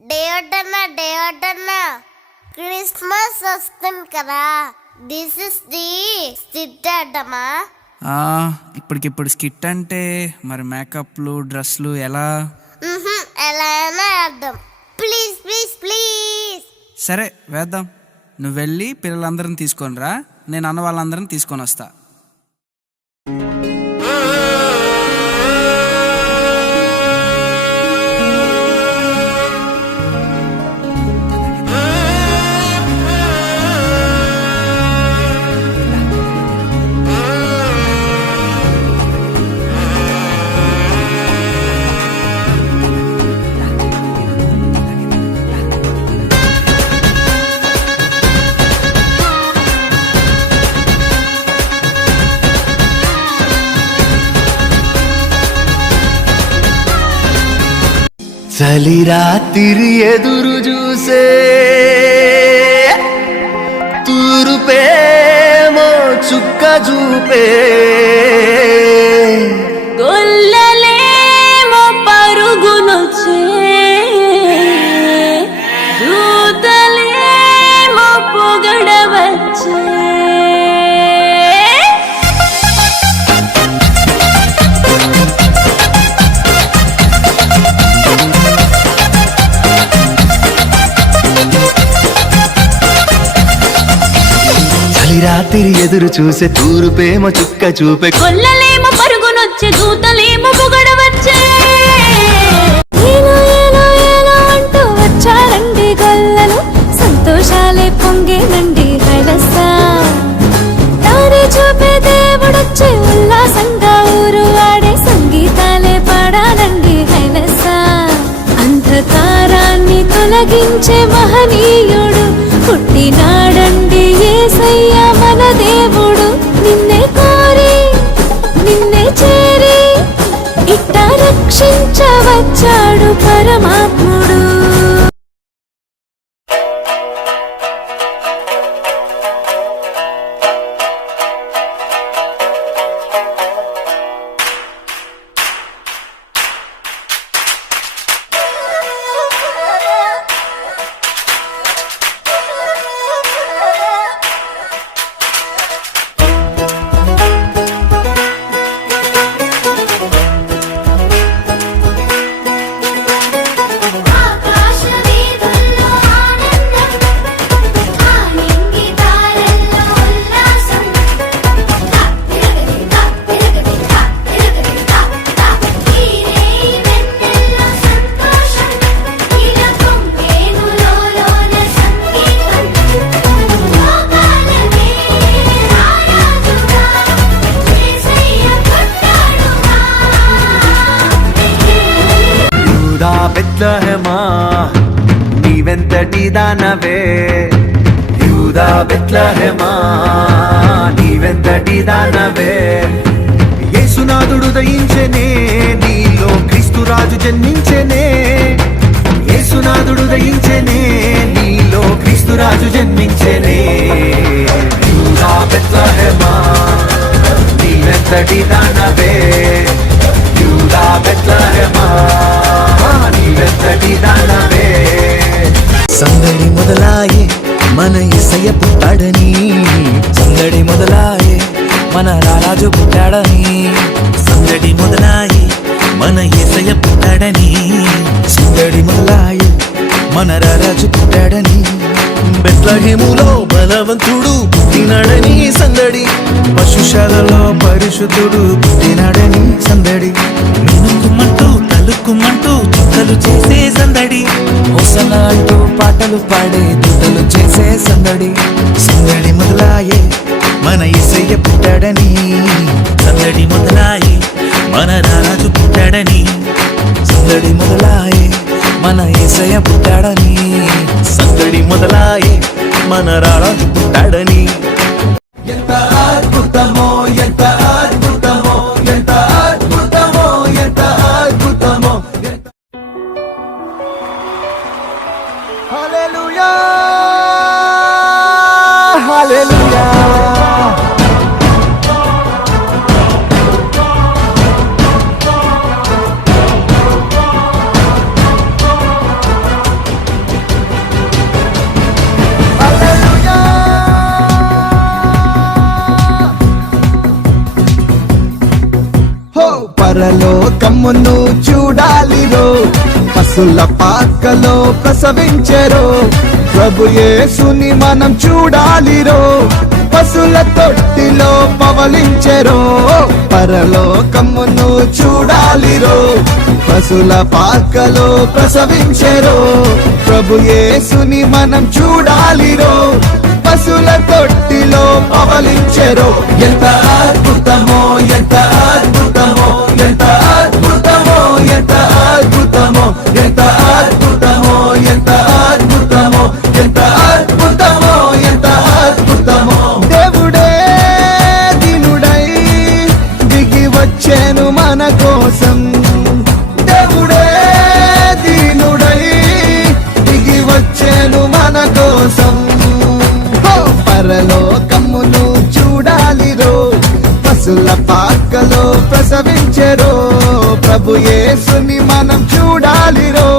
డేవటన్నా Christmas వస్తుంది కదా, this is the skit అడ్డమా? ఇప్పటికిప్పుడు స్కిట్ అంటే మరి మేకప్లు డ్రెస్లు ఎలా? ఎలా అయినా అర్థం. Please please please. సరే వేద్దాం. నువ్వు వెళ్ళి పిల్లలందరిని తీసుకొని రా, నేను అన్న వాళ్ళందరిని తీసుకొని వస్తా. చలి రాత్రి ఎదురు చూసే తూరుపేమో చుక్క చూపే, గొల్లలేమో పరుగునొచ్చే, దూతలేమో పొగడవచ్చే. రాత్రి ఎదురు చూసే తూరుపేమో చుక్క చూపే, గొల్లలేమో పరుగునొచ్చే, దూతలేమో పొగడవచ్చే. అంటూ వచ్చారండి గొల్లలు, సంతోషాలే పొంగేనండి హైలస్సా. దారి చూపే దేవుడొచ్చే, ఉల్లాసంగా ఊరు వాడే సంగీతాలే పాడాలండి హైలస్సా. అంధకారాన్ని తొలగించే మహనీయుడు పుట్టినాడండి యేసయ్య మన దేవుడు. నిన్నే కోరి నిన్నే చేరి ఇట్ట రక్షించవచ్చాడు పరమాత్ముడు. బెత్లెహేమా నీవెంతటి దానవే, యూదా బెత్లెహేమా నీవెంతటి దానవే. యేసునాథుడు దయించెనే, నీలో క్రీస్తురాజు జన్మించెనే. యేసునాథుడు దయించెనే, నీలో క్రీస్తురాజు జన్మించెనే. యూదా బెత్లెహేమా నీవెంతటి దానవే, యూదా బెత్లెహేమా నీవెంతటి దానవే. సందడి మొదలాయే మన యేసయ్య పుట్టాడని, సందడి మొదలాయే మన రారాజు పుట్టాడని. సందడి మొదలాయే మన యేసయ్య పుట్టాడని, సందడి మొదలాయే మన రారాజు పుట్టాడని. బెత్లెహేములో బలవంతుడు పుట్టినాడని సందడి, పశుశాలలో పరిశుద్ధుడు పుట్టినాడని సందడి. మినుకుమంటూ తలుకుమంటూ చుక్కలు చేసే సందడి, హోసన్న అంటూ పాటలు పాడే దూతలు చేసే సందడి. సందడి మొదలాయే మన యేసయ్య పుట్టాడని, సందడి మొదలాయే మన రారాజు పుట్టాడని. సందడి మొదలాయే మన యేసయ్య పుట్టాడని, సందడి మొదలాయే మన రారాజు పుట్టాడని. ఎంత అద్భుతమో ఎంత అద్భుతమో ఎంత అద్భుతమో ఎంత అద్భుతమో. హల్లెలూయా హల్లెలూయా. పరలోకమును చూడాలిరో పశుల పాకలో ప్రసవించెరో ప్రభు యేసుని మనం చూడాలిరో పశుల తొట్టిలో పవలించెరో పరలోకమును చూడాలిరో పశుల పాకలో ప్రసవించెరో ప్రభు యేసుని మనం చూడాలిరో పశుల తొట్టిలో పవలించెరో ఎంత అద్భుతమో ఎంత అద్భుతమో ఎంత అద్భుతమో ఎంత అద్భుతమో ఎంత అద్భుతమో ఎంత అద్భుతమో ఎంత అద్భుతమో ఎంత అద్భుతమో దేవుడే దీనుడై దిగి వచ్చేను మన కోసం దేవుడే దీనుడై దిగి వచ్చేను మన కోసం పరలోకమును చూడాలిరో పశుల పాకలో ప్రసవించెరో ప్రభు యేసుని మనం చూడాలిరో